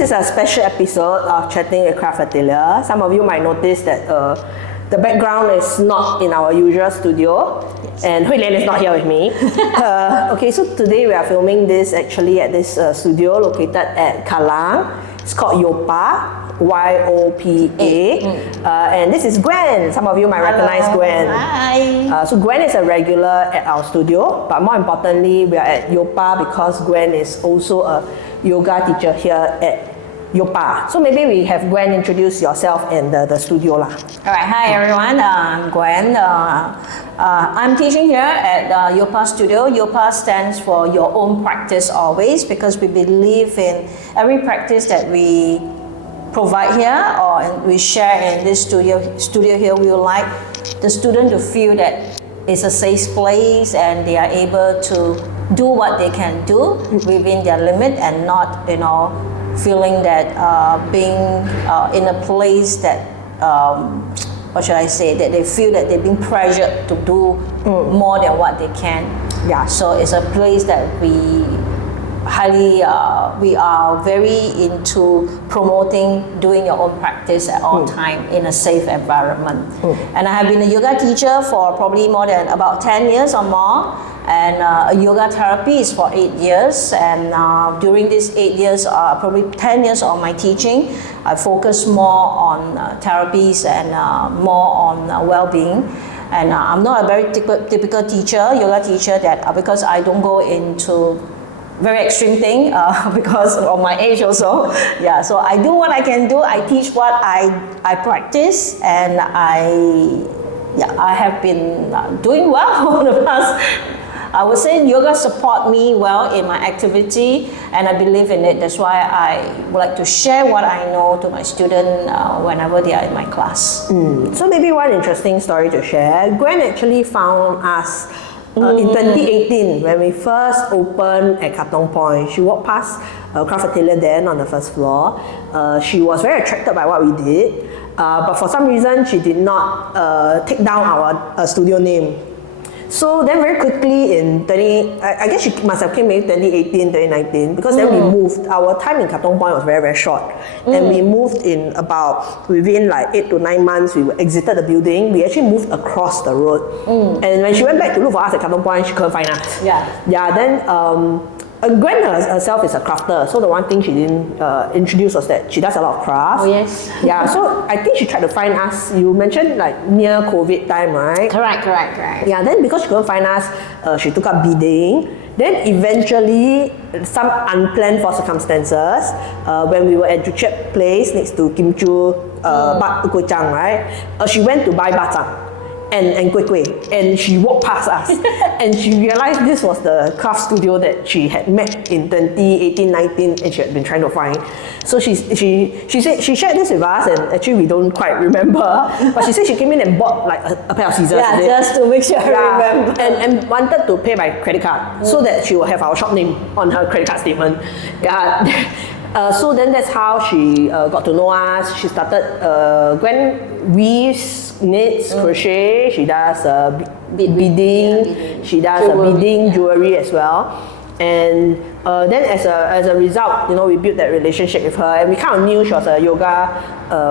this is a special episode of Chatting with Craft Atelier. Some of you might notice that the background is not in our usual studio, and Hui Lian is not here with me. Okay, so today we are filming this actually at this studio located at Kallang. It's called Yopa, Y-O-P-A. And this is Gwen. Some of you might recognize Gwen. Hi. So Gwen is a regular at our studio, but more importantly, we are at Yopa because Gwen is also a yoga teacher here at Yopa. So maybe we have Gwen introduce yourself and the studio lah. All right. Hi everyone. I'm Gwen. I'm teaching here at Yopa Studio. Yopa stands for Your Own Practice Always, because we believe in every practice that we provide here or we share in this studio here. We would like the student to feel that it's a safe place and they are able to do what they can do within their limit and not, feeling that being in a place that what should I say, that they feel that they're being pressured to do more than what they can. Yeah, so it's a place that we are very into promoting doing your own practice at all time in a safe environment. And I have been a yoga teacher for probably more than about 10 years or more, and a yoga therapy is for 8 years. And during these 8 years, probably 10 years of my teaching, I focus more on therapies and more on well-being. And I'm not a very typical teacher, yoga teacher, that because I don't go into very extreme thing because of my age also. Yeah, so I do what I can do. I teach what I practice, and I have been doing well over the past. I would say yoga support me well in my activity, and I believe in it. That's why I would like to share what I know to my students whenever they are in my class. So maybe one interesting story to share. Gwen actually found us in 2018 when we first opened at Katong Point. She walked past Craft Atelier then on the first floor. She was very attracted by what we did, but for some reason she did not take down our studio name. So then very quickly I guess she must have came maybe 2018, 2019, because then we moved. Our time in Katong Point was very, very short. And we moved in within like 8 to 9 months, we exited the building. We actually moved across the road. And when she went back to look for us at Katong Point, she couldn't find us. Yeah, then Gwen herself is a crafter, so the one thing she didn't introduce was that she does a lot of crafts. Oh yes. Yeah, so I think she tried to find us. You mentioned like near COVID time, right? Correct. Yeah, then because she couldn't find us, she took up beading. Then eventually, some unplanned for circumstances, when we were at Juchet Place next to Kim Chu Bak Kueh Chang, right? She went to buy bacang and kueh kueh, and she walked past us and she realized this was the craft studio that she had met in 2018-19 and she had been trying to find. So she said she shared this with us, and actually we don't quite remember, but she said she came in and bought like a pair of scissors. Yeah, just to make sure I remember. And wanted to pay by credit card so that she will have our shop name on her credit card statement. Yeah. So then that's how she got to know us. She started, Gwen weaves, knits, crochet, she does beading, she does beading, jewelry as well. And then as a result, we built that relationship with her, and we kind of knew she was a yoga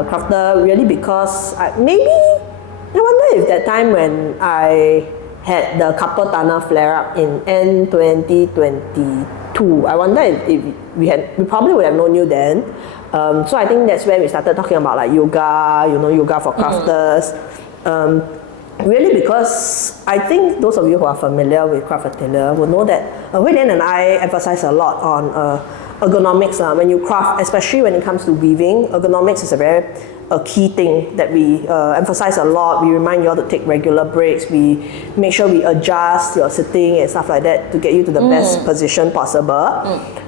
crafter really because I wonder if that time when I had the carpal tunnel flare up in end 2022, I wonder if we probably would have known you then. So I think that's when we started talking about like yoga, yoga for crafters. Really, because I think those of you who are familiar with Craft Atelier will know that Hui Lian and I emphasize a lot on ergonomics. When you craft, especially when it comes to weaving, ergonomics is a key thing that we emphasize a lot. We remind you all to take regular breaks. We make sure we adjust your sitting and stuff like that to get you to the best position possible.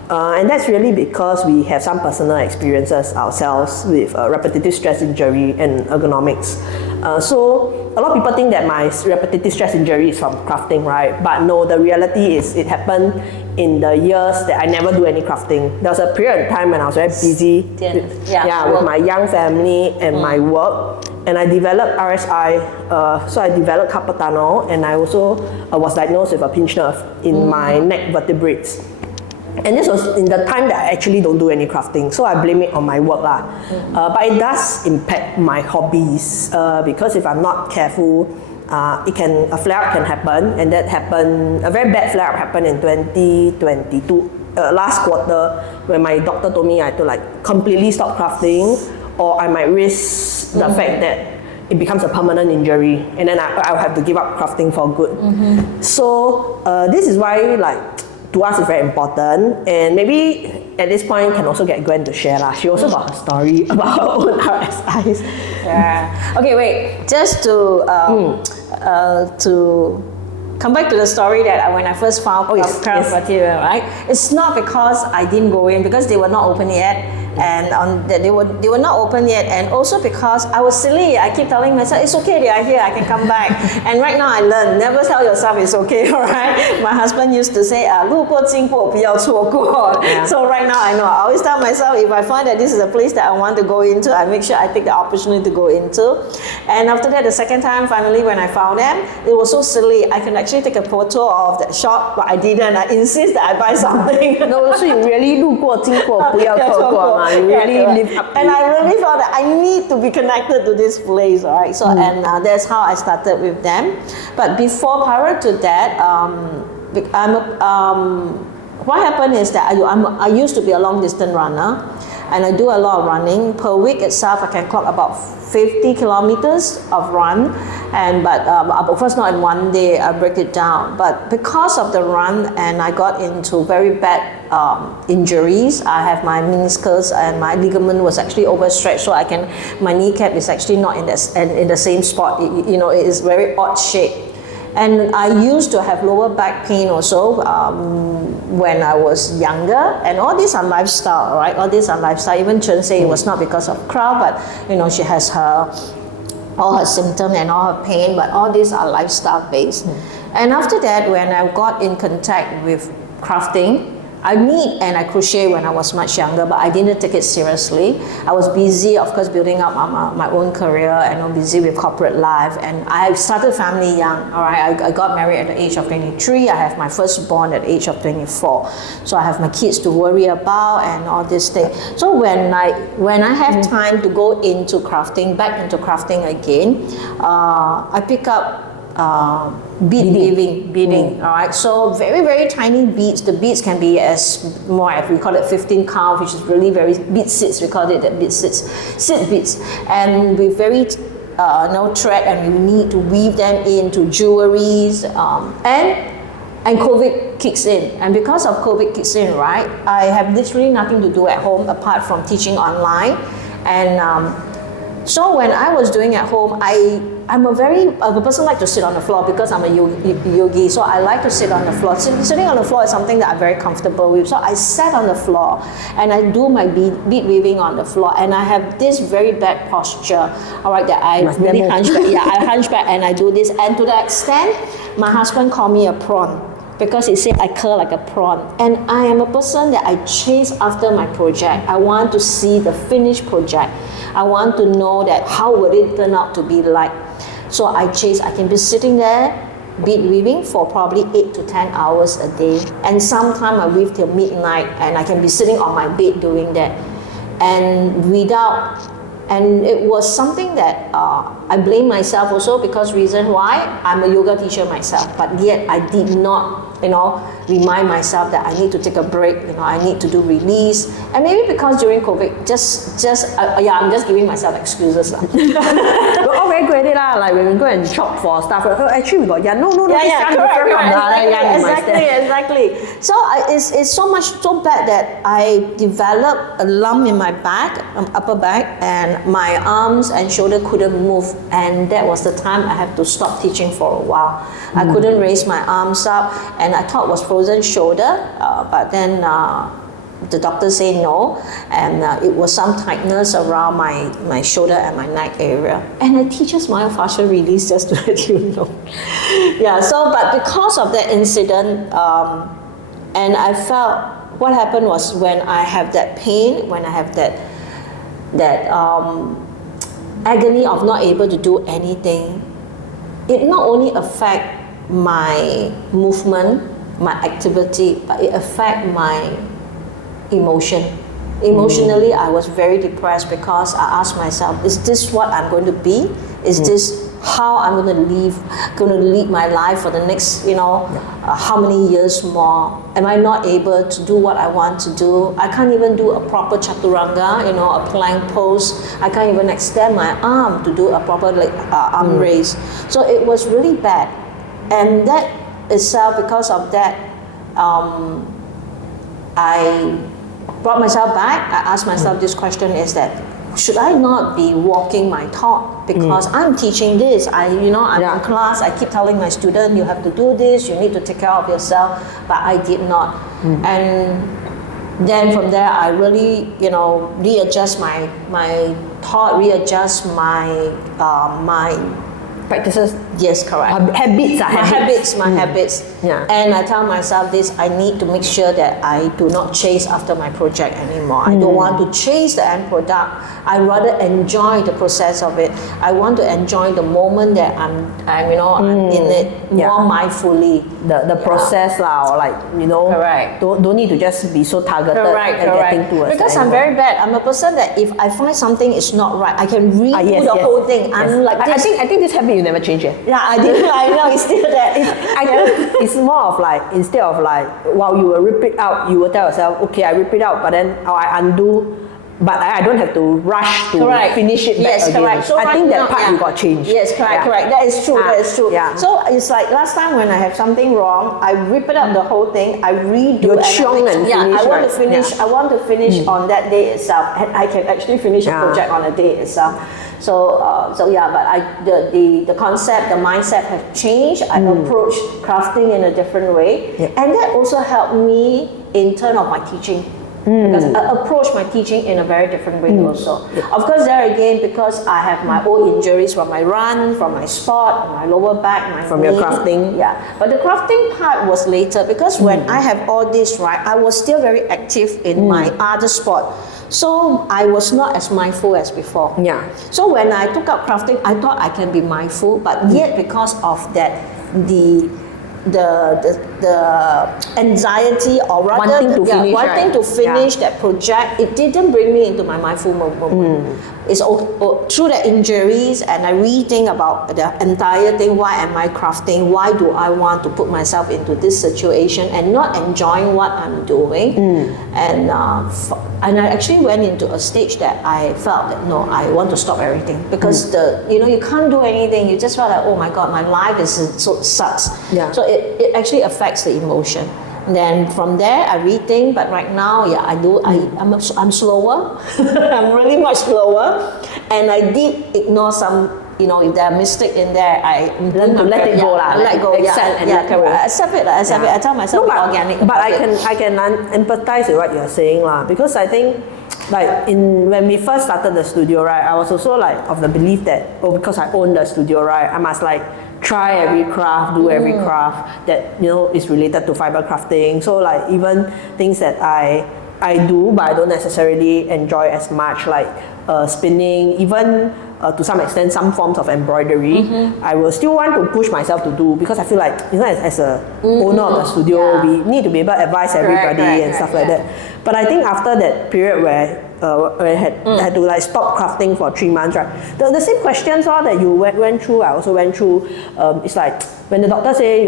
And that's really because we have some personal experiences ourselves with repetitive stress injury and ergonomics. So a lot of people think that my repetitive stress injury is from crafting, right? But no, the reality is it happened in the years that I never do any crafting. There was a period of time when I was very busy with my young family and my work. And I developed RSI, so I developed carpal tunnel, and I also was diagnosed with a pinched nerve in my neck vertebrates. And this was in the time that I actually don't do any crafting, so I blame it on my work lah. But it does impact my hobbies because if I'm not careful, a flare-up can happen, and that happened, a very bad flare-up happened in 2022, last quarter, when my doctor told me I had to like completely stop crafting, or I might risk the fact that it becomes a permanent injury, and then I'll have to give up crafting for good. So this is why, like, to us it's very important, and maybe at this point can also get Gwen to share lah. She also got her story about her own RSIs. Yeah. Okay, wait. Just to come back to the story that when I first found craft material, right? It's not because I didn't go in, because they were not open yet, and they were not open yet, and also because I was silly. I keep telling myself, it's okay, they are here, I can come back. And right now I learned, never tell yourself it's okay, alright? My husband used to say, 路过经过不要错过. So right now I know. I always tell myself, if I find that this is a place that I want to go into, I make sure I take the opportunity to go into. And after that, the second time, finally, when I found them, it was so silly. I can actually take a photo of that shop, but I didn't. I insist that I buy something. No, so you really 路过经过不要错过嘛. You really live up to and I really felt that I need to be connected to this place, alright? So and that's how I started with them. But prior to that, what happened is that I used to be a long distance runner, and I do a lot of running. Per week itself, I can clock about 50 kilometers of run, but of course not in one day, I break it down. But because of the run, and I got into very bad injuries. I have my meniscus, and my ligament was actually overstretched, so my kneecap is actually not in the same spot. It is very odd shape. And I used to have lower back pain also when I was younger, and all these are lifestyle, right? All these are lifestyle. Even Chen say it was not because of crowd, but she has all her symptoms and all her pain, but all these are lifestyle based. And after that, when I got in contact with crafting, I knit and I crochet when I was much younger, but I didn't take it seriously. I was busy, of course, building up my own career, and I'm busy with corporate life. And I started family young, all right? I got married at the age of 23. I have my firstborn at the age of 24. So I have my kids to worry about and all this thing. So when I have time to go into crafting, back into crafting again, I pick up beading, all right? So very, very tiny beads. The beads can be we call it 15 count, which is really very, bead sits, we call it the bead sits, sit beads. And with very thread, and we need to weave them into jewelries, and COVID kicks in. And because of COVID kicks in, right, I have literally nothing to do at home apart from teaching online. And so when I was doing at home, I'm a person like to sit on the floor because I'm a yogi, so I like to sit on the floor. Sitting on the floor is something that I'm very comfortable with. So I sat on the floor and I do my bead weaving on the floor, and I have this very bad posture, all right, that I really hunch back. Yeah, I hunch back and I do this, and to the extent my husband called me a prawn, because he said I curl like a prawn. And I am a person that I chase after my project. I want to see the finished project. I want to know that how would it turn out to be like. So I can be sitting there bead weaving for probably 8 to 10 hours a day. And sometimes I weave till midnight, and I can be sitting on my bed doing that. And it was something that I blame myself also, because reason why, I'm a yoga teacher myself, but yet I did not remind myself that I need to take a break, I need to do release. And maybe because during COVID, I'm just giving myself excuses. We're all very great lah, like when we go and shop for stuff, actually we got yarn. No, exactly. So it's so bad that I developed a lump in my back, upper back, and my arms and shoulder couldn't move, and that was the time I had to stop teaching for a while. I couldn't raise my arms up, and I thought it was frozen shoulder, but then the doctor said no, and it was some tightness around my shoulder and my neck area. And I teach myofascial release, just to let you know. Yeah, but because of that incident, and I felt what happened was, when I have that pain, when I have that agony of not able to do anything, it not only affect my movement, my activity, but it affect my emotion. Emotionally, I was very depressed because I asked myself, is this what I'm going to be? Is this how I'm going to lead my life for the next, how many years more? Am I not able to do what I want to do? I can't even do a proper chaturanga, a plank pose. I can't even extend my arm to do a proper arm raise. So it was really bad. And that itself, because of that, I brought myself back. I asked myself this question, is that should I not be walking my talk? Because I'm teaching this. I'm in class, I keep telling my student, you have to do this, you need to take care of yourself, but I did not. And then from there, I really, readjust my thought, readjust my practices. Yes, correct. Habits. My habits. Yeah. And I tell myself this, I need to make sure that I do not chase after my project anymore. I don't want to chase the end product. I rather enjoy the process of it. I want to enjoy the moment that I'm in it more mindfully. The process or Correct. Don't need to just be so targeted Correct. getting towards Because the I'm end very bad. I'm a person that if I find something is not right, I can redo the whole thing. I'm like this. I think this habit you never change it. Yeah, I did. I know it's still there. I think it's more of instead of while you will rip it out, you will tell yourself, okay, I rip it out, but then I undo. But I don't have to rush to finish it back again. Correct. So I think that part you got changed. Yes, correct. That is true. That is true. Yeah. So it's like last time when I have something wrong, I rip it up the whole thing. I redo. You're chiong and finish. I want to finish. I want to finish on that day itself, and I can actually finish a project on a day itself. So but the concept, the mindset have changed. I approach crafting in a different way, and that also helped me in terms of my teaching. Because I approach my teaching in a very different way also. Of course, there again, because I have my own injuries from my run, from my sport, my lower back, my from knee. your crafting. Yeah, but the crafting part was later because when I have all this I was still very active in my other sport. So I was not as mindful as before. Yeah. So when I took up crafting, I thought I can be mindful, but yet because of that, the anxiety or rather wanting to finish that project, it didn't bring me into my mindful moment. It's through the injuries, and I rethink about the entire thing. Why am I crafting? Why do I want to put myself into this situation and not enjoying what I'm doing? And I actually went into a stage that I felt that no, I want to stop everything because you can't do anything. You just felt like, oh my God, my life sucks. Yeah. So it actually affects the emotion. And then from there, I rethink. But right now, I do. I'm slower. I'm really much slower, and I did ignore some. If there are mistakes in there, I learn to let it go. Let go. Accept it. Accept it. I tell myself organic. But I can empathize with what you're saying because I think when we first started the studio, right, I was also of the belief that because I own the studio, right, I must try every craft, do every craft that is related to fiber crafting. So even things that I do, but I don't necessarily enjoy as much, spinning, even to some extent some forms of embroidery, I will still want to push myself to do because I feel as a owner of the studio, we need to be able to advise everybody and stuff like that. But I think after that period where I had to stop crafting for 3 months, right? The same questions that you went through, I also went through. It's when the doctor say,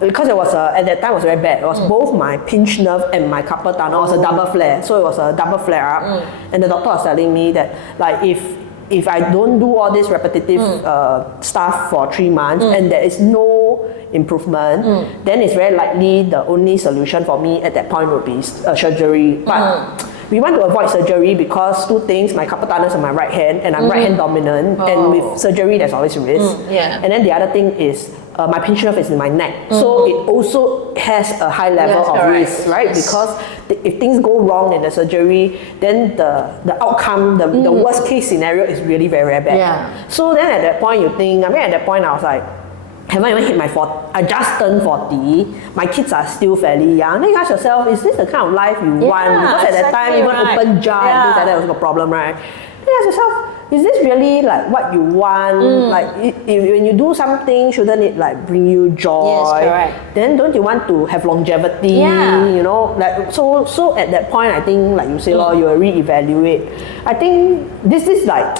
because it was at that time it was very bad. It was both my pinched nerve and my carpal tunnel. It was a double flare, so it was a double flare up. And the doctor was telling me that if I don't do all this repetitive stuff for 3 months and there is no improvement, then it's very likely the only solution for me at that point would be surgery. But we want to avoid surgery because 2 things, my carpal tunnel is on my right hand and I'm right hand dominant, and with surgery there's always risk. And then the other thing is my pinched nerve is in my neck, so it also has a high level of risk, right? Because if things go wrong in the surgery, then the outcome, the worst case scenario is really very, very bad. So then at that point you think, at that point I was like, haven't even hit my 40, I just turned 40, my kids are still fairly young. Then you ask yourself, is this the kind of life you want? Because at that time, even open jar and things like that was a problem, right? Then you ask yourself, is this really like what you want? Like when you do something, shouldn't it like bring you joy? Yes, correct. Then don't you want to have longevity? You know, like so at that point, I think like you say, you will reevaluate. I think this is like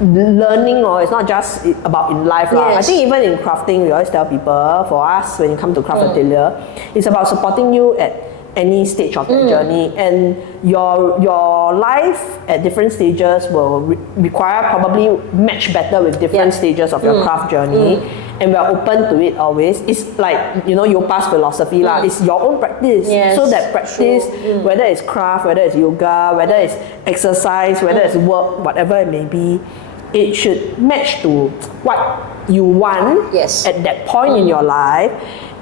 learning, or it's not just about in life. I think even in crafting, we always tell people, for us, when you come to Craft Atelier, it's about supporting you at any stage of that journey, and your life at different stages will require probably match better with different stages of your craft journey, and we are open to it always. It's like, you know, Yopa's philosophy lah. It's your own practice, so that practice, whether it's craft, whether it's yoga, whether it's exercise, whether it's work, whatever it may be, it should match to what you want at that point in your life,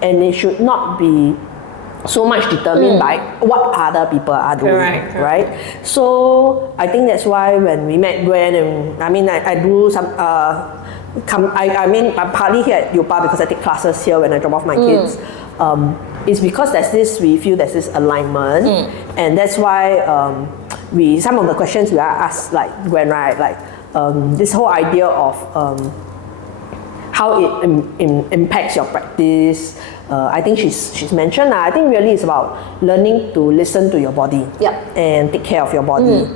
and it should not be so much determined by what other people are doing, right? So I think that's why when we met Gwen, and I mean I do some I mean I'm partly here at Yopa because I take classes here when I drop off my kids. It's because we feel there's this alignment, and that's why some of the questions we are asked, like Gwen, right, like this whole idea of how it impacts your practice. I think she's mentioned. I think really it's about learning to listen to your body and take care of your body.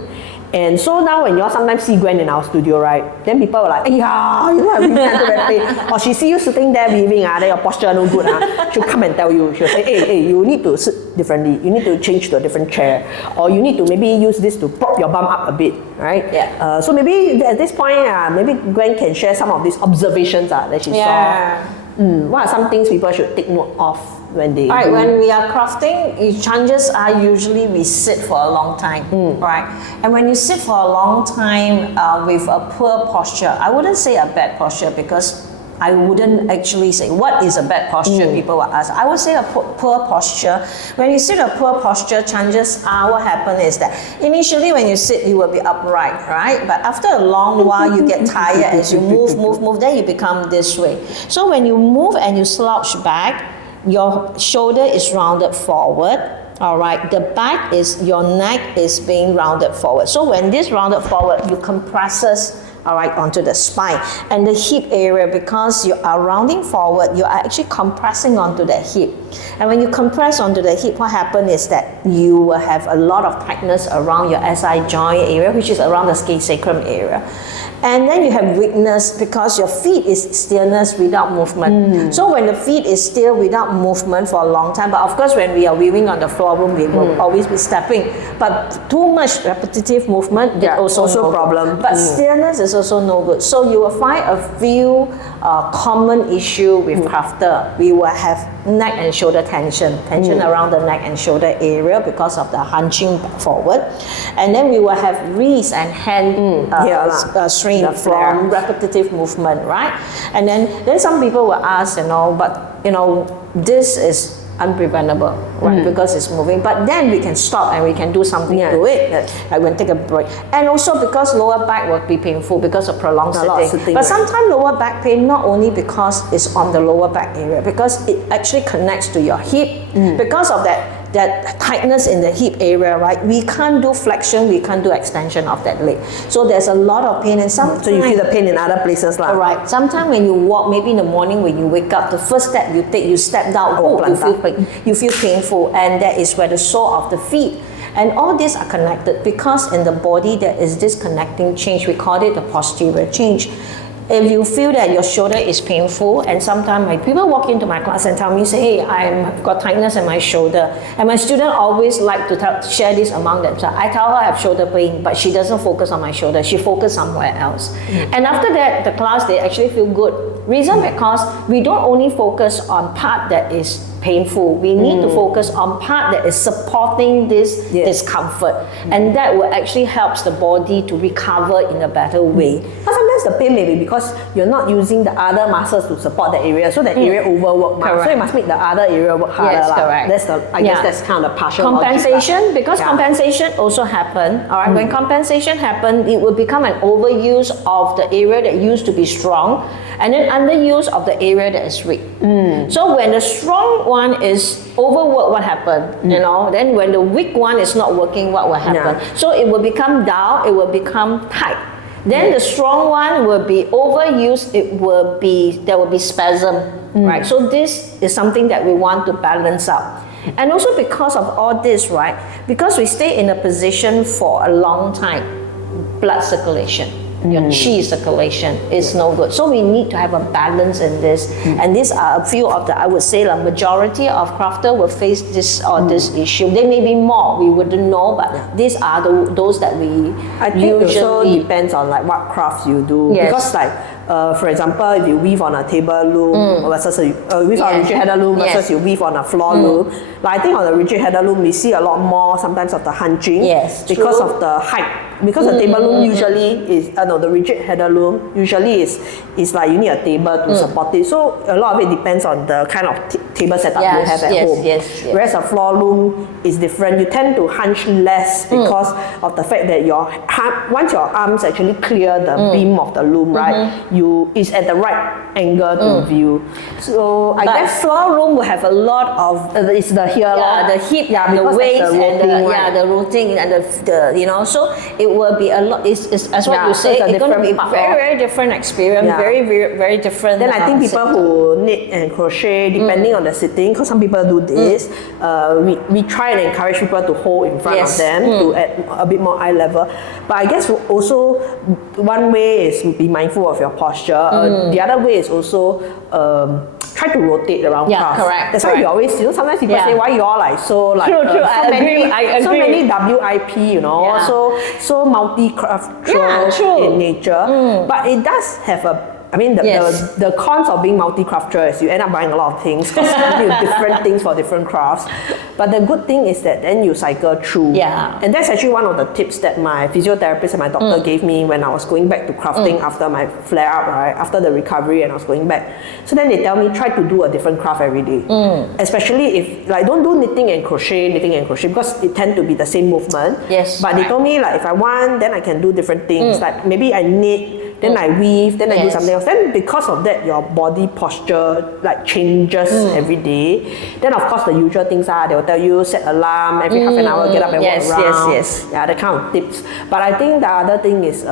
And so now when you all sometimes see Gwen in our studio, right, then people are like, yeah, you know, I'm really very pain. Or she see you sitting there weaving, then your posture no good. She'll come and tell you, she'll say, hey, you need to sit differently. You need to change to a different chair. Or you need to maybe use this to prop your bum up a bit, right? So maybe at this point, maybe Gwen can share some of these observations that she saw. What are some things people should take note of when they when we are crafting, chances are usually we sit for a long time, right? And when you sit for a long time with a poor posture, I wouldn't say a bad posture, because I wouldn't actually say what is a bad posture, people will ask. I would say a poor posture. When you sit a poor posture, chances are what happens is that initially when you sit, you will be upright, right? But after a long while, you get tired as you move, then you become this way. So when you move and you slouch back, your shoulder is rounded forward. All right, the back is, your neck is being rounded forward. So when this rounded forward, you compresses, all right, onto the spine. And the hip area, because you are rounding forward, you are actually compressing onto the hip. And when you compress onto the hip, what happens is that you will have a lot of tightness around your SI joint area, which is around the sacrum area. And then you have weakness because your feet is stillness without movement. So when the feet is still without movement for a long time, but of course when we are weaving on the floor room, we will always be stepping. But too much repetitive movement, that's also a problem. But stillness is also no good. So you will find a few common issue with crafter. We will have neck and shoulder tension around the neck and shoulder area because of the hunching forward. And then we will have wrist and hand strain from repetitive movement, right? And then some people will ask, but this is unpreventable, right? Because it's moving. But then we can stop and we can do something to it. Like we can take a break. And also because lower back will be painful because of prolonged sitting. But sometimes lower back pain not only because it's on the lower back area, because it actually connects to your hip. Because of that tightness in the hip area, right? We can't do flexion, we can't do extension of that leg. So there's a lot of pain, and sometimes so you feel the pain in other places lah. Right. Sometimes when you walk, maybe in the morning when you wake up, the first step you take, you step down, you feel painful, and that is where the sole of the feet. And all these are connected because in the body there is this connecting change. We call it the posterior change. If you feel that your shoulder is painful, and sometimes my people walk into my class and tell me, say, hey, I've got tightness in my shoulder. And my student always like to share this among themselves. I tell her I have shoulder pain, but she doesn't focus on my shoulder. She focuses somewhere else. And after that, the class, they actually feel good. Reason because we don't only focus on part that is painful. We need to focus on part that is supporting this discomfort. And that will actually helps the body to recover in a better way. But sometimes sometimes the pain may be because you're not using the other muscles to support that area, so that area overwork. So you must make the other area work harder. Yes, correct. That's I guess that's kind of the partial compensation logic, because compensation also happen. All right, when compensation happen, it will become an overuse of the area that used to be strong, and then underuse of the area that is weak. So when the strong one is overworked, what happened? You know, then when the weak one is not working, what will happen? So it will become down, it will become tight. Then the strong one will be overused, there will be spasm, right? So this is something that we want to balance out. And also because of all this, right, because we stay in a position for a long time, blood circulation, your chi circulation is no good. So we need to have a balance in this. And these are a few of the, I would say, the majority of crafters will face this this issue. There may be more, we wouldn't know, but these are those that we I think usually... it also depends on like what crafts you do. Because like, for example, if you weave on a table loom versus weave on a rigid header loom versus you weave on a floor loom, like I think on the rigid header loom we see a lot more sometimes of the hunching because of the height. Because the table loom usually is, the rigid header loom usually is like you need a table to support it. So a lot of it depends on the kind of table setup you have at home. Whereas a floor loom is different. You tend to hunch less because of the fact that once your arms actually clear the beam of the loom, right, it's at the right angle to view. So I guess floor loom will have a lot of it's the the hip, the weight, and the routing, and the you know. So it will be a lot. It's as what you say. It's going to be very different experience. Very different. Then I think people who knit and crochet, depending on the sitting, because some people do this, we try and encourage people to hold in front of them to add a bit more eye level. But I guess also one way is be mindful of your posture. The other way is also try to rotate around craft. Correct. That's why you always, sometimes people say, why you all like so like true. I agree. So many WIP, so multi-craftual in nature. But it does have the cons of being multi-craftual is you end up buying a lot of things because you do different things for different crafts. But the good thing is that then you cycle through. And that's actually one of the tips that my physiotherapist and my doctor gave me when I was going back to crafting after my flare-up, right? After the recovery and I was going back. So then they tell me try to do a different craft every day. Especially if, like, don't do knitting and crochet because it tend to be the same movement. But they told me like if I want, then I can do different things. Like maybe I knit, then I weave, then I do something else. Then because of that, your body posture like changes every day. Then of course the usual things are, they will tell you set alarm, every half an hour get up and walk around. Yeah, that kind of tips. But I think the other thing is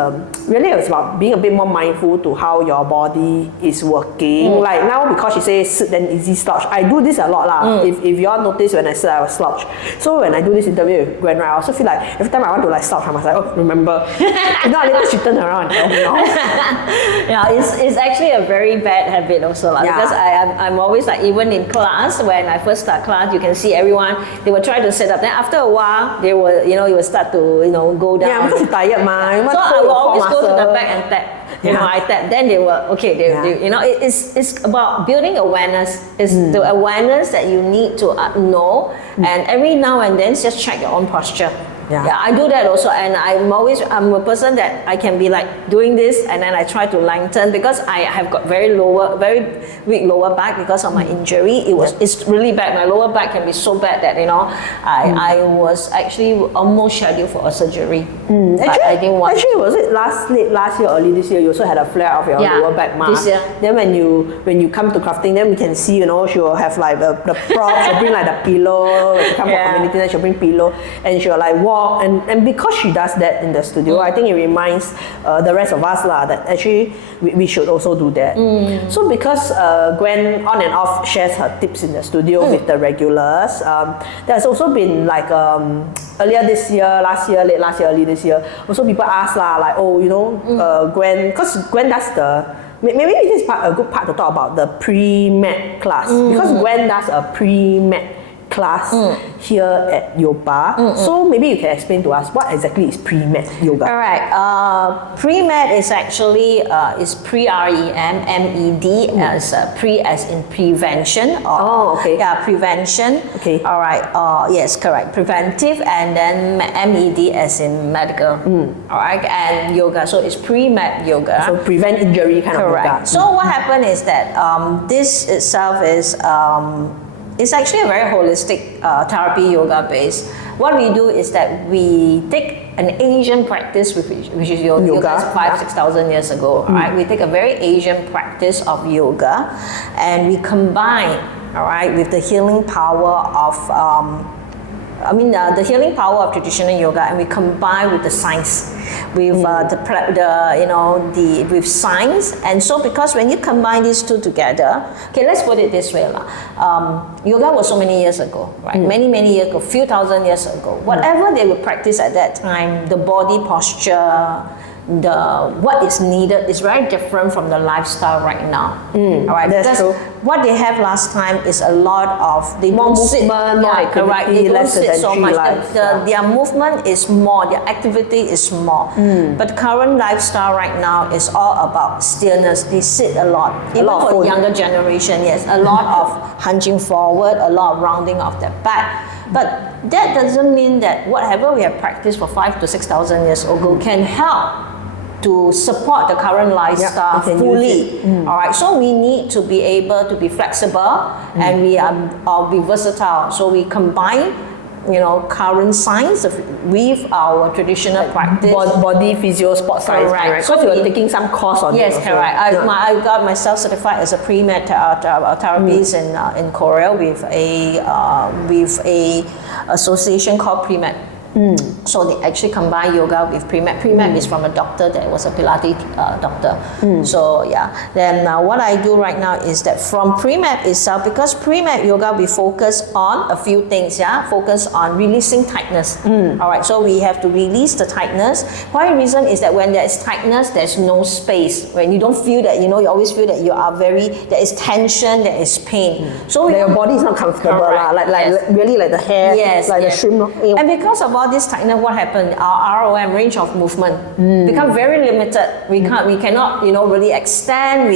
really it's about being a bit more mindful to how your body is working. Like now because she says sit then easy slouch, I do this a lot lah. If you all notice when I sit I will slouch. So when I do this interview with Gwen, I also feel like every time I want to like slouch, I must like, oh remember. If not later she turn around and tell me off. It's actually a very bad habit also because I'm always like, even in class when I first start class, you can see everyone, they will try to set up, then after a while they will you will start to go down. Yeah, because you're tired so I will always go to the back and tap. I tap, then they will it's about building awareness. It's the awareness that you need to know, and every now and then just check your own posture. I do that also, and I'm a person that I can be like doing this and then I try to lengthen because I have got very weak lower back because of my injury. It's really bad. My lower back can be so bad that I was actually almost scheduled for a surgery. But I didn't want. Actually, was it late last year, early this year? You also had a flare of your lower back, this year. Then when you come to crafting, then we can see she will have like the props. She'll bring like the pillow. When she come for community, then she'll bring pillow and she'll like walk. And because she does that in the studio, I think it reminds the rest of us that actually we should also do that. So because Gwen on and off shares her tips in the studio with the regulars, there's also been like earlier this year, late last year, early this year, also people ask like, Gwen, because Gwen does maybe this is a good part to talk about the PreMed class, because Gwen does a PreMed class here at Yopa. So maybe you can explain to us what exactly is pre-med yoga. All right. Pre-med is actually is pre-REM-MED as pre as in prevention. Okay. Yeah, prevention. Okay. All right. Yes, correct. Preventive, and then MED as in medical. All right. And yoga. So it's pre-med yoga. So prevent injury kind of yoga. Correct. So what happened is that this itself is it's actually a very holistic therapy yoga base. What we do is that we take an Asian practice, which is yoga is 5,000-6,000 years ago. Right? We take a very Asian practice of yoga, and we combine, all right, with the healing power of the healing power of traditional yoga, and we combine with the science, with with science. And so, because when you combine these two together, okay, let's put it this way, yoga was so many years ago, right? Many years ago, few thousand years ago. Whatever they would practice at that time, the body posture, what is needed is very different from the lifestyle right now. All right, that's true. What they have last time is a lot of more movement, more activity, They don't less sit so much. life. Their movement is more, their activity is more. But current lifestyle right now is all about stillness. They sit a lot. Even for younger generation, yes, a lot of hunching forward, a lot of rounding of their back. But that doesn't mean that whatever we have practiced for 5,000 to 6,000 years ago can help to support the current lifestyle fully. All right, so we need to be able to be flexible, and we are be versatile. So we combine, current science with our traditional practice. Body physio, sport science. Correct. So you're taking some course on it. Yes, correct. I got myself certified as a pre-med therapist in Korea with a association called PreMed. So they actually combine yoga with pre-med. Pre-med is from a doctor that was a Pilates doctor. So yeah, then what I do right now is that from pre-med itself, because pre-med yoga we focus on a few things. Focus on releasing tightness. All right, so we have to release the tightness. One reason is that when there is tightness, there's no space. When you don't feel that, you always feel that you are there is tension, there is pain. So your body is not comfortable, really like the hair, the shrimp. And because of all this tightness, what happened? Our ROM, range of movement, become very limited. We cannot, really extend.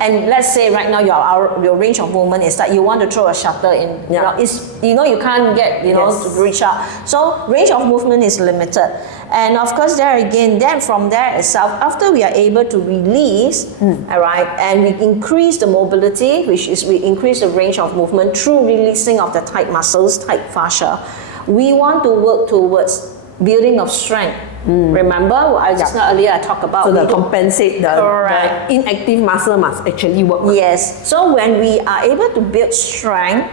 And let's say right now your range of movement is that you want to throw a shutter in. You can't get to reach out. So range of movement is limited. And of course, there again, then from there itself, after we are able to release, all right, and we increase the mobility, which is we increase the range of movement through releasing of the tight muscles, tight fascia. We want to work towards building of strength. Remember, just now earlier I talked about. So to compensate the inactive muscle must actually work. Yes. So when we are able to build strength,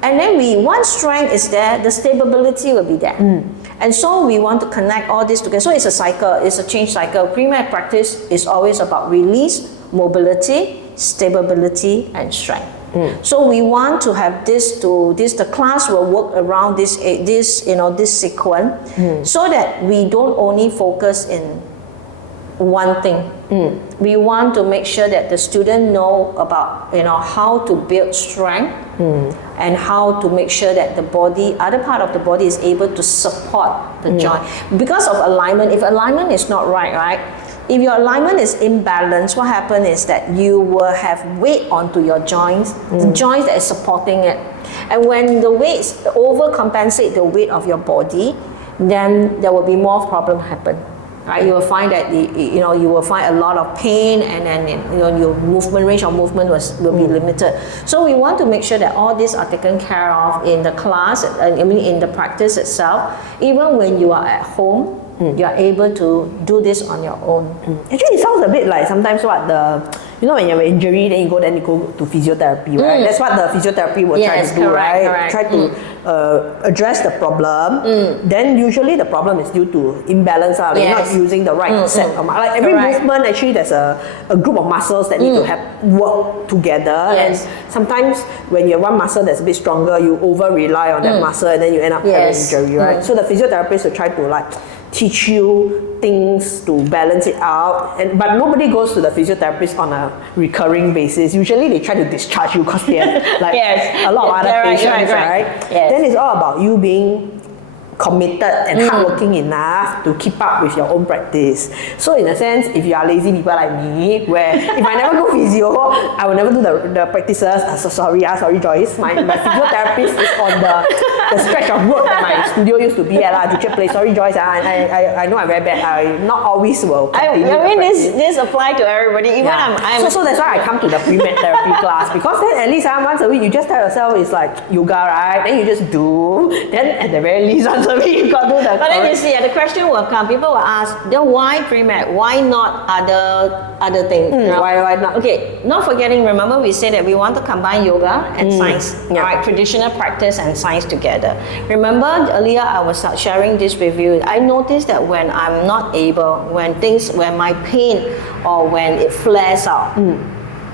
and then once strength is there, the stability will be there. And so we want to connect all this together. So it's a cycle, it's a change cycle. Pre-med practice is always about release, mobility, stability, and strength. So we want to have the class will work around this sequence, so that we don't only focus in one thing. We want to make sure that the student know about how to build strength, and how to make sure that the body, other part of the body is able to support the joint. Because of alignment, if alignment is not right? If your alignment is imbalanced, what happens is that you will have weight onto your joints, the joints that is supporting it. And when the weights overcompensate the weight of your body, then there will be more problem happen. Right? You will find that you will find a lot of pain, and then your range of movement will be limited. So we want to make sure that all these are taken care of in the class, in the practice itself. Even when you are at home, you are able to do this on your own. Actually, it sounds a bit like sometimes when you have an injury, then you go to physiotherapy, right? That's what the physiotherapy will try to do, right? Correct. Try to address the problem. Then usually the problem is due to imbalance, you're not using the right set of muscles. Like every movement, actually there's a group of muscles that need to work together. And sometimes when you have one muscle that's a bit stronger, you over rely on that muscle, and then you end up having injury, right? So the physiotherapist will try to teach you things to balance it out. But nobody goes to the physiotherapist on a recurring basis. Usually they try to discharge you because they have like a lot of other patients, right? Yes. Then it's all about you being committed and hardworking enough to keep up with your own practice. So in a sense, if you are lazy people like me, where if I never go physio, I will never do the practices. Sorry Joyce, my physiotherapist is on the stretch of road that my studio used to be at, Joo Place. Sorry Joyce, I know I'm very bad. I not always will continue. I mean this apply to everybody. Even so that's why I come to the PreMed therapy class, because then at least once a week you just tell yourself it's like yoga, right? Then you just do. Then at the very least so you got to do that. But then you see, the question will come. People will ask, then why PreMed? Why not other things? Why not? Okay, not forgetting. Remember, we said that we want to combine yoga and science, right? Traditional practice and science together. Remember earlier I was sharing this with you. I noticed that when I'm not able, when my pain or when it flares out,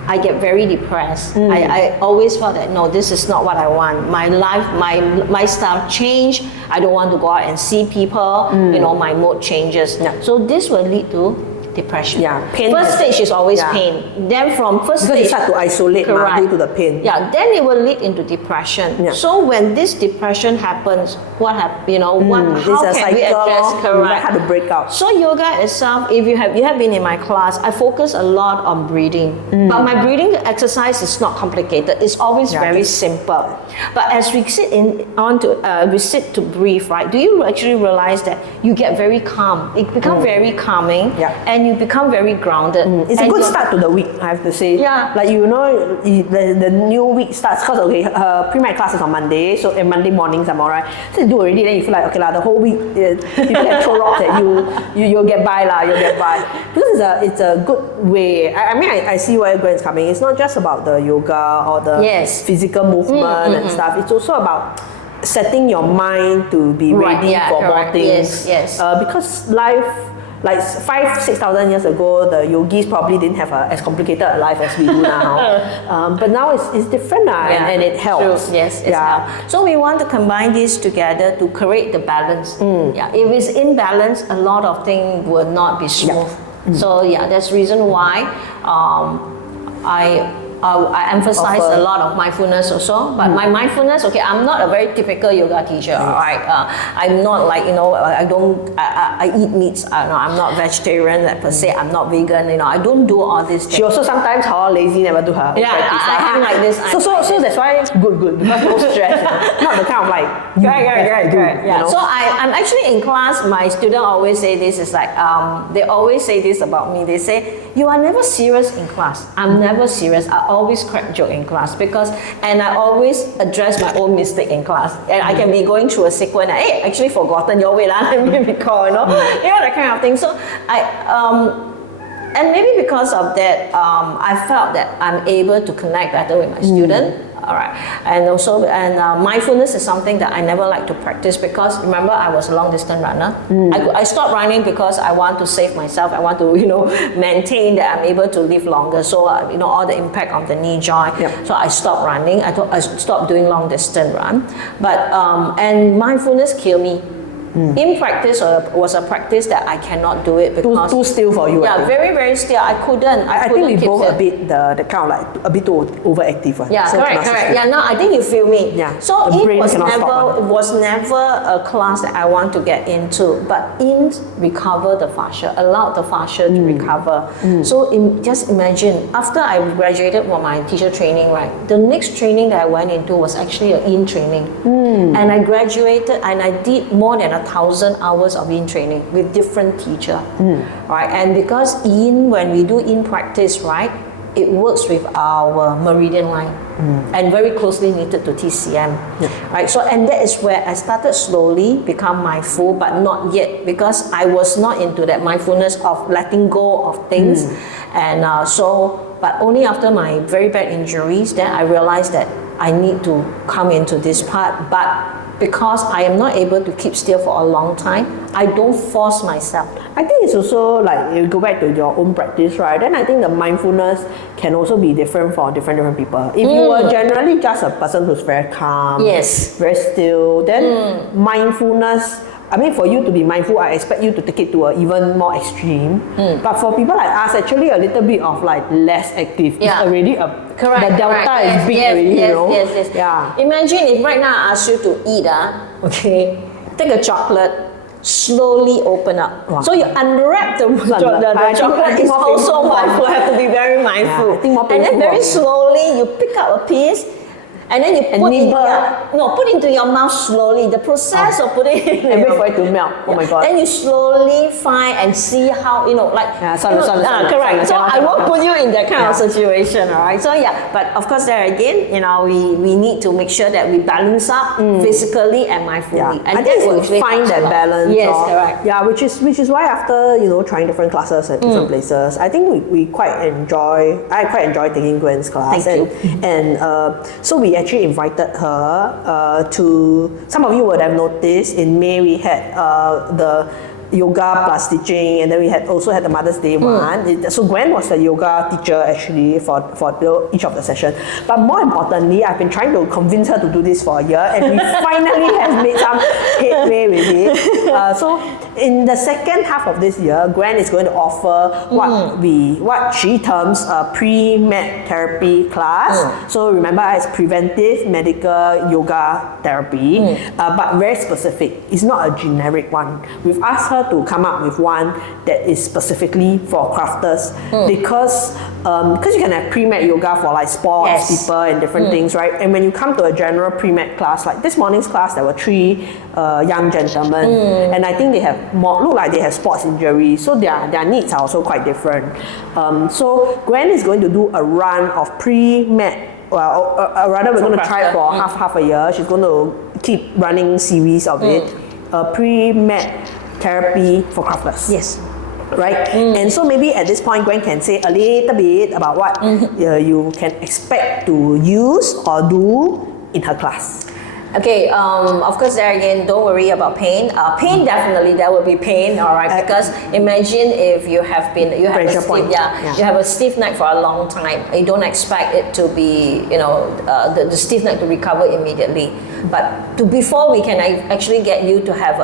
I get very depressed. I always felt that no, this is not what I want. My life, my lifestyle changed. I don't want to go out and see people. My mood changes. So this will lead to depression. Pain. First stage is always pain. Then from first stage, you start to isolate due to the pain. Then it will lead into depression. So when this depression happens, what happens? How can we address? Correct. How to break out. So yoga itself, if you have been in my class, I focus a lot on breathing. But my breathing exercise is not complicated. It's always very simple. But as we sit to breathe, right? Do you actually realize that you get very calm? It becomes very calming, and you become very grounded. It's a good start to the week, I have to say. Like the new week starts because PreMed class is on Monday, so Monday mornings I'm alright. So you do already, then you feel like okay the whole week people can throw rocks at you'll get by because it's a good way. I see where Gwen's coming. It's not just about the yoga or the physical movement and stuff. It's also about setting your mind to be ready for more things. Because life, like 5,000-6,000 years ago, the yogis probably didn't have as complicated a life as we do now. But now it's different and it helps. True. Yes, it helps. So we want to combine these together to create the balance. If it's imbalance, a lot of things will not be smooth. So that's the reason why I emphasize a lot of mindfulness also, but my mindfulness, I'm not a very typical yoga teacher, right? I'm not like, I eat meats, I'm not vegetarian per se, I'm not vegan, I don't do all this things. She also sometimes lazy, never do her practice. I am like this. So that's why good, because no stress, not the kind of like, Correct. So I'm actually in class, my student always say this, is like, they always say this about me, they say, you are never serious in class. I'm never serious. I always crack joke in class and I always address my own mistake in class. And I can be going through a sequence, hey, actually forgotten your way, let me recall, that kind of thing. So and maybe because of that, I felt that I'm able to connect better with my student. All right, and also mindfulness is something that I never like to practice because remember I was a long distance runner. I stopped running because I want to save myself. I want to maintain that I'm able to live longer. So all the impact of the knee joint. So I stopped running. I stopped doing long distance run. But and mindfulness killed me. In practice was a practice that I cannot do it because too still for you. Very very still. I couldn't. I think we both a bit the kind of like a bit too overactive. Correct. No, I think you feel me. So it was never a class that I want to get into, but recover the fascia, allow the fascia to recover. So just imagine after I graduated from my teacher training, right? The next training that I went into was actually an in training, and I graduated and I did more than 1,000 hours of in training with different teacher, right? And because when we do in practice, right, it works with our meridian line and very closely knitted to TCM, right? So and that is where I started slowly become mindful, but not yet because I was not into that mindfulness of letting go of things, and but only after my very bad injuries, then I realized that I need to come into this part, but because I am not able to keep still for a long time, I don't force myself. I think it's also like, you go back to your own practice, right? Then I think the mindfulness can also be different for different people. If you were generally just a person who's very calm, very still, then mindfulness I mean, for you to be mindful, I expect you to take it to an even more extreme. But for people like us, actually a little bit of like less active is already correct. The delta is big already, you know. Yes. Yeah. Imagine if right now I ask you to eat, okay, take a chocolate, slowly open up. Wow. So you unwrap the chocolate. It's also mindful. Have to be very mindful. Yeah, I think more and then painful very slowly you pick up a piece. And then you put into your mouth slowly. The process of putting it in and wait for it to melt. Oh my God. Then you slowly find and see how, correct. So I won't put you in that kind of situation, all right? So but of course there again, we need to make sure that we balance up physically and mindfully. Yeah. And I think we find that balance. Yes, correct. Yeah, which is why after trying different classes at different places, I think I quite enjoy taking Gwen's class. Thank you. And so we actually invited her to, some of you would have noticed in May we had the yoga plus teaching, and then we also had the Mother's Day one. So Gwen was the yoga teacher actually for each of the sessions. But more importantly, I've been trying to convince her to do this for a year, and we finally have made some headway with it. So in the second half of this year, Gwen is going to offer what she terms a pre-med therapy class. So remember, it's preventive medical yoga therapy, but very specific. It's not a generic one. We've asked her to come up with one that is specifically for crafters, because you can have pre-med yoga for like sports people and different things, right? And when you come to a general pre-med class, like this morning's class, there were 3 young gentlemen, and I think they look like they have sports injuries, so their needs are also quite different. So Gwen is going to do a run of pre-med. Well, rather we're going to try it for half a year. She's going to keep running series of it. Pre-med therapy for crafters. Yes. Right? And so maybe at this point, Gwen can say a little bit about what you can expect to use or do in her class. Okay, of course there again, don't worry about pain. Pain, definitely there will be pain, all right, because imagine if you have a stiff neck for a long time. You don't expect it to be, the stiff neck to recover immediately. But before we can actually get you to have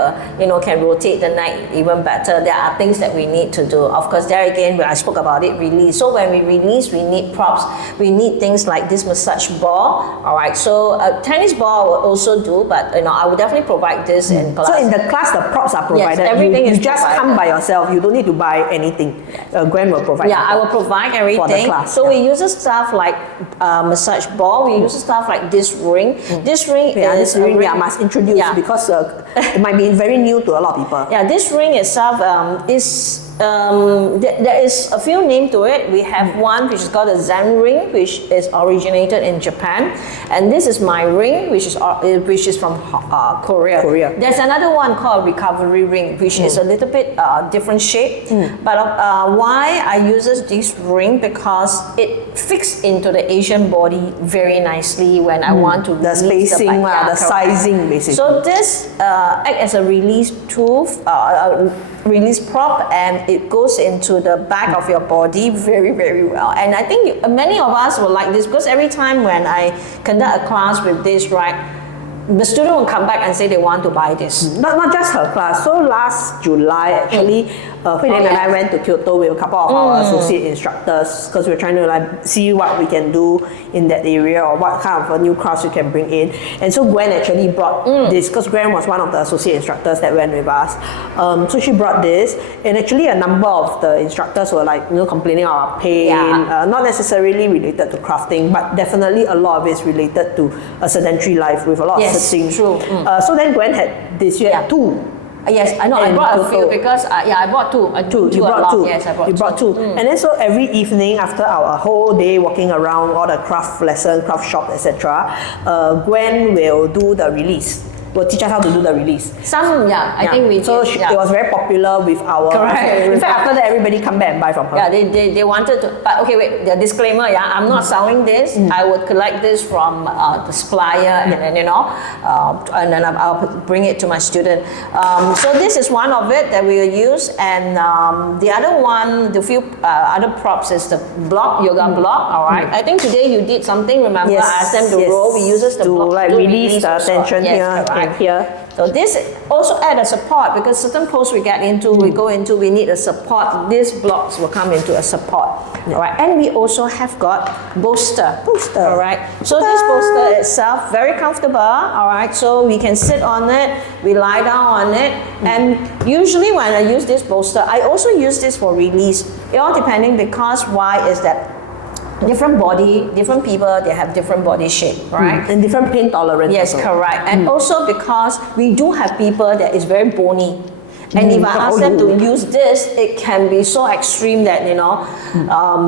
can rotate the neck even better, there are things that we need to do. Of course, there again, I spoke about it, release. So when we release, we need props. We need things like this massage ball, all right. So a tennis ball will also do, but I would definitely provide this in class. So in the class, the props are provided. Yes, everything is you just provided. come by yourself. You don't need to buy anything. Gwen will provide. Yeah, I will provide everything. For the class, so we use stuff like massage ball. We use stuff like this ring. This ring is this ring I must introduce because it might be very new to a lot of people. Yeah, this ring itself is. There is a few names to it. We have one which is called a Zen ring, which is originated in Japan, and this is my ring, which is from Korea. There's another one called recovery ring, which is a little bit different shape. But why I use this ring, because it fits into the Asian body very nicely when I want to the spacing, the sizing basically. So this acts as a release tool, release prop, and it goes into the back of your body very, very well. And I think many of us will like this, because every time when I conduct a class with this, right, the student will come back and say they want to buy this. Not just her class. So last July, actually, Hui Ling and I went to Kyoto with a couple of our associate instructors, because we're trying to see what we can do in that area, or what kind of a new class we can bring in. And so Gwen actually brought this, because Gwen was one of the associate instructors that went with us. So she brought this, and actually a number of the instructors were complaining about pain, not necessarily related to crafting, but definitely a lot of it's related to a sedentary life with a lot of sitting. True. So then Gwen had this, you had 2. Yes, I know. I brought a few because I bought 2. You brought 2. Yes, I brought 2. You brought 2. And then so every evening after our whole day walking around all the craft lesson, craft shop, etc., Gwen will do the release. Will teach us how to do the release. I think we did. So it was very popular with our. Correct. In fact, after that, everybody come back and buy from her. Yeah, they wanted to. But okay, wait. The disclaimer. I'm not selling this. I would collect this from the supplier, and then and then I'll bring it to my student. So this is one of it that we will use, and the other one, the few other props is the yoga block. All right. I think today you did something. Remember, I asked them to roll. We use the block to release the tension here. Correct. Here. So this also add a support, because certain posts we get into, we go into, we need a support. These blocks will come into a support. All right, and we also have got bolster. All right, so this bolster itself very comfortable. All right, so we can sit on it, we lie down on it, and usually when I use this bolster, I also use this for release. It all depending, because why is that? Different body, different people, they have different body shape, right? And different pain tolerance. Yes, also. correct. And also because we do have people that is very bony. And if I ask them to use this, it can be so extreme that,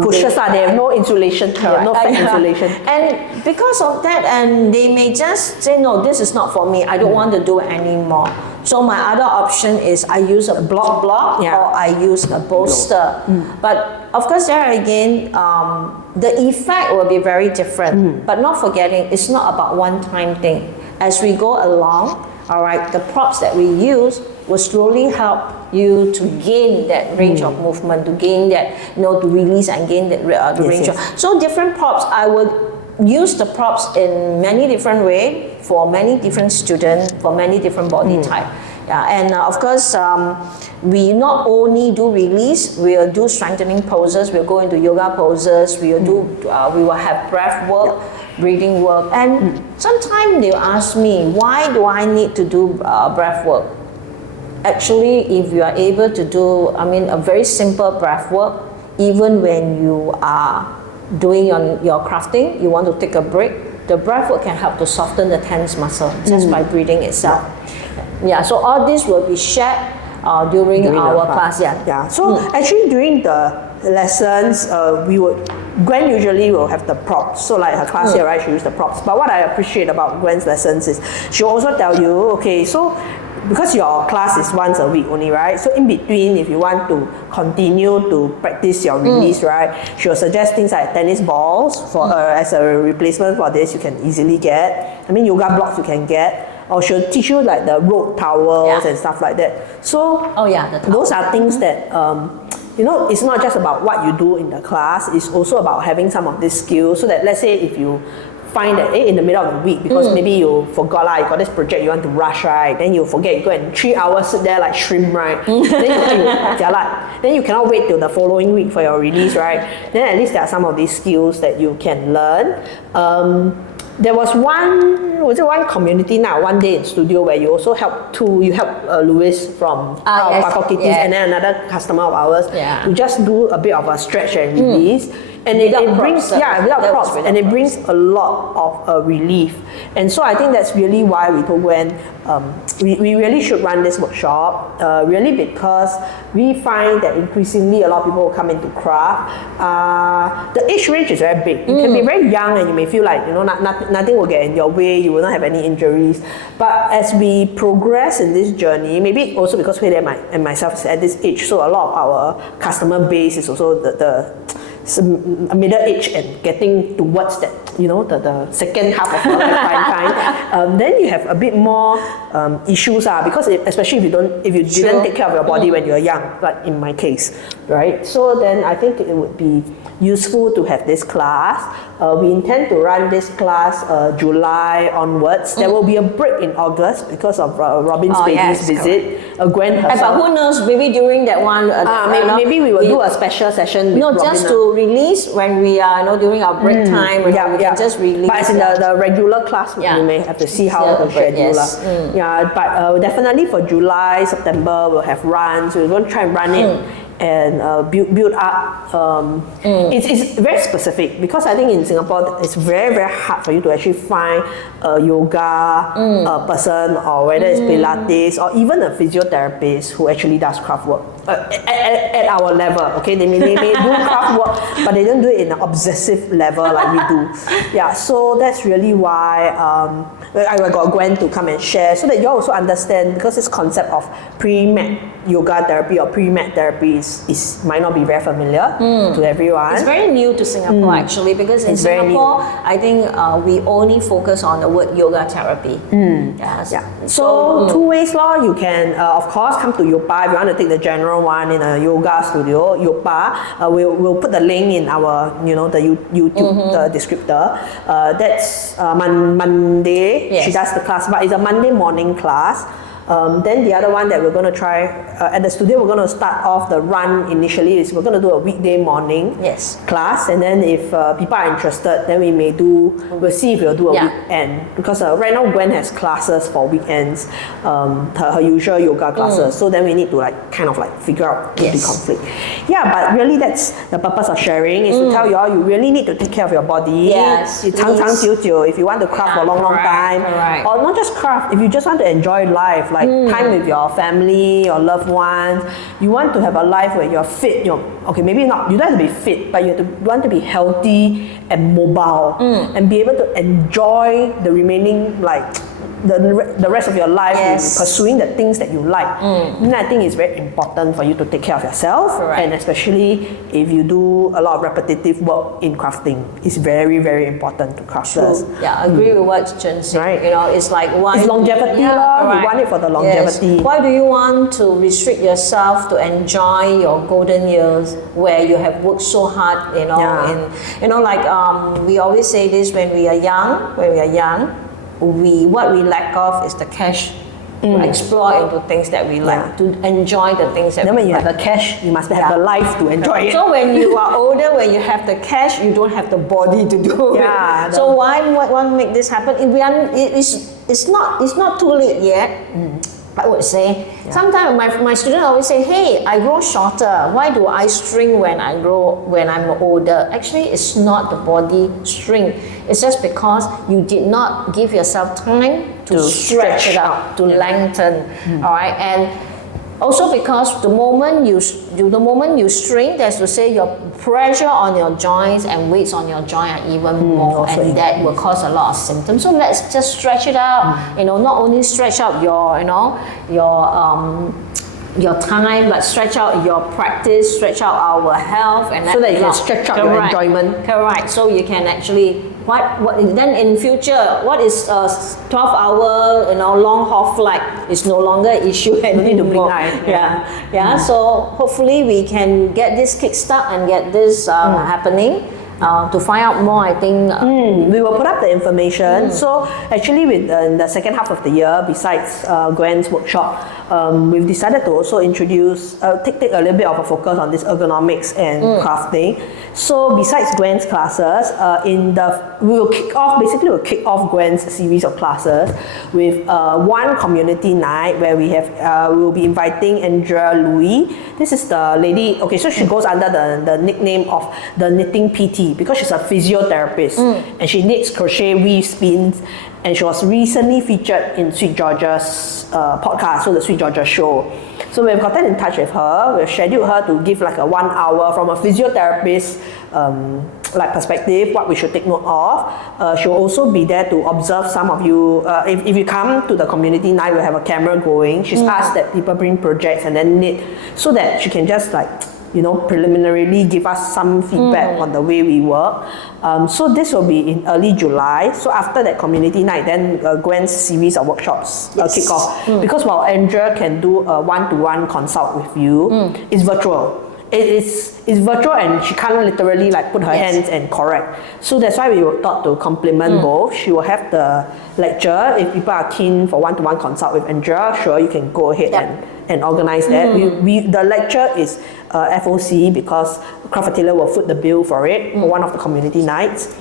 pushes are there, no insulation, no fat insulation. And because of that, and they may just say, no, this is not for me, I don't want to do it anymore. So my other option is I use a block, or I use a bolster. But of course, there again, the effect will be very different. But not forgetting, it's not about one-time thing. As we go along, all right, the props that we use will slowly help you to gain that range of movement, to gain that, to release and gain that range. So different props, I would use the props in many different ways for many different students, for many different body type. Yeah, and of course, we not only do release, we will do strengthening poses, we'll go into yoga poses, we will have breath work, breathing work. And sometimes they'll ask me, why do I need to do breath work? Actually, if you are able to do, a very simple breath work, even when you are doing your crafting, you want to take a break, the breath work can help to soften the tense muscle just by breathing itself. Yeah, so all this will be shared during our class. So actually during the lessons, Gwen usually will have the props. So like her class here, right, she use the props. But what I appreciate about Gwen's lessons is she'll also tell you, okay, so because your class is once a week only, right? So in between, if you want to continue to practice your release, right, she'll suggest things like tennis balls for as a replacement for this. You can easily get. Yoga blocks you can get. Or she'll teach you like the rope towels and stuff like that. So those are things that it's not just about what you do in the class. It's also about having some of these skills, so that let's say if you find that in the middle of the week, because maybe you forgot you got this project you want to rush, right? Then you forget, you go and 3 hours sit there like shrimp, right? Then you cannot wait till the following week for your release, right? Then at least there are some of these skills that you can learn. There was one community now, one day in studio where you also help Louis from Paco Kitties and then another customer of ours to just do a bit of a stretch and release. And it brings, without props, and it brings a lot of relief. And so I think that's really why we told Gwen, we really should run this workshop, really because we find that increasingly a lot of people will come into craft. The age range is very big. You can be very young and you may feel like, nothing will get in your way, you will not have any injuries. But as we progress in this journey, maybe also because Hui and myself is at this age, so a lot of our customer base is also the middle age and getting towards that, the second half of our lifetime kind, then you have a bit more issues, because especially if you didn't take care of your body when you were young, like in my case, right? So then I think it would be useful to have this class. We intend to run this class July onwards. There will be a break in August because of Robin's baby's visit. Gwen herself. But who knows, maybe during that one, maybe we will do a special session with Robin. Just to release when we are during our break time, we can just release. But it's in the regular class, we may have to see how the schedule. But definitely for July, September, we'll have runs. We're going to try and run it and build up. It's very specific, because I think in Singapore it's very, very hard for you to actually find a yoga person, or whether it's Pilates or even a physiotherapist who actually does craft work at our level. Okay, they may do craft work, but they don't do it in an obsessive level like we do. So that's really why I got Gwen to come and share, so that you also understand, because this concept of PreMed, yoga therapy or PreMed therapy might not be very familiar to everyone. It's very new to Singapore actually, because in Singapore, I think we only focus on the word yoga therapy. So two ways lor. You can of course come to Yopa if you want to take the general one in a yoga studio. Yopa, we'll put the link in our the YouTube descriptor. That's Monday. Yes. She does the class, but it's a Monday morning class. Then the other one that we're going to try at the studio, we're going to start off the run initially is we're going to do a weekday morning class, and then if people are interested, then we'll see if we'll do a weekend, because right now Gwen has classes for weekends, her usual yoga classes, so then we need to kind of figure out the conflict. But really that's the purpose of sharing, is to tell you all you really need to take care of your body. You 长长久久 if you want to craft for a long time, or not just craft, if you just want to enjoy life, time with your family, your loved ones. You want to have a life where you're fit. Okay, maybe not. You don't have to be fit, but you want to be healthy and mobile, and be able to enjoy the remaining the rest of your life pursuing the things that you like. And I think it's very important for you to take care of yourself, and especially if you do a lot of repetitive work in crafting, it's very, very important to crafters. I agree with what Chen said. It's like why it's longevity. You want it for the longevity. Why do you want to restrict yourself to enjoy your golden years where you have worked so hard? We always say this when we are young. What we lack of is the cash to explore into things that we like, to enjoy the things that we like. Then when you have the cash, you must have the life to enjoy it. So when you are older, when you have the cash, you don't have the body to do it. So why make this happen? It's not too late yet. I would say. Sometimes my students always say, hey, I grow shorter. Why do I shrink when I'm older? Actually, it's not the body shrink. It's just because you did not give yourself time to stretch it out, to lengthen. All right, and also because the moment you shrink, that's to say your pressure on your joints and weights on your joint are even more, and that will cause a lot of symptoms. So let's just stretch it out. Not only stretch out your time, but stretch out your practice, stretch out our health, and so that you can stretch out your enjoyment. Correct. So you can actually then in future, what is a 12-hour long haul flight is no longer an issue anymore. So hopefully we can get this kickstart and get this happening. To find out more, I think we will put up the information. So actually, in the second half of the year, besides Gwen's workshop, we've decided to also introduce, take a little bit of a focus on this ergonomics and crafting. So besides Gwen's classes, we'll kick off Gwen's series of classes with one community night where we'll be inviting Andrea Louis. This is the lady. Okay, so she goes under the nickname of the Knitting PT, because she's a physiotherapist and she knits, crochet, weaves, spins, and she was recently featured in Sweet Georgia's podcast, so the Sweet Georgia show. So we've gotten in touch with her. We've scheduled her to give a 1 hour from a physiotherapist perspective, what we should take note of. She'll also be there to observe some of you. If you come to the community night, we'll have a camera going. She's asked that people bring projects and then knit, so that she can just preliminarily give us some feedback on the way we work. So this will be in early July. So after that community night, then Gwen's series of workshops kick off. Because while Andrea can do a one-to-one consult with you, it's virtual. It's virtual, and she can't literally put her hands and correct. So that's why we thought to complement both. She will have the lecture. If people are keen for one-to-one consult with Andrea, sure, you can go ahead and organize that. The lecture is FOC, because Craft Atelier will foot the bill for it for one of the community nights.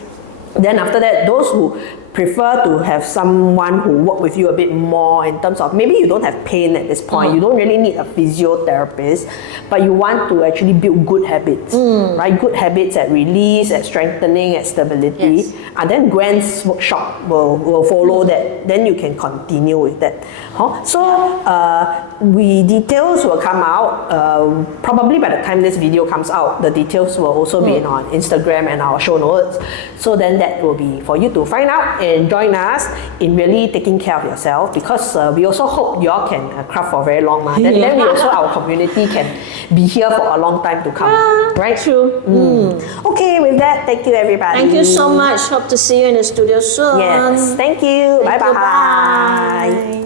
Then after that, those who prefer to have someone who work with you a bit more in terms of, maybe you don't have pain at this point, you don't really need a physiotherapist, but you want to actually build good habits, right? Good habits at release, at strengthening, at stability. And then Gwen's workshop will follow that. Then you can continue with that. So details will come out. Probably by the time this video comes out, the details will also be on Instagram and our show notes. So then that will be for you to find out and join us in really taking care of yourself, because we also hope you all can craft for very long. Then we also, our community can be here for a long time to come. Right? True. Okay, with that, thank you everybody. Thank you so much. Hope to see you in the studio soon. Yes, thank you. Thank you. Bye-bye. Bye.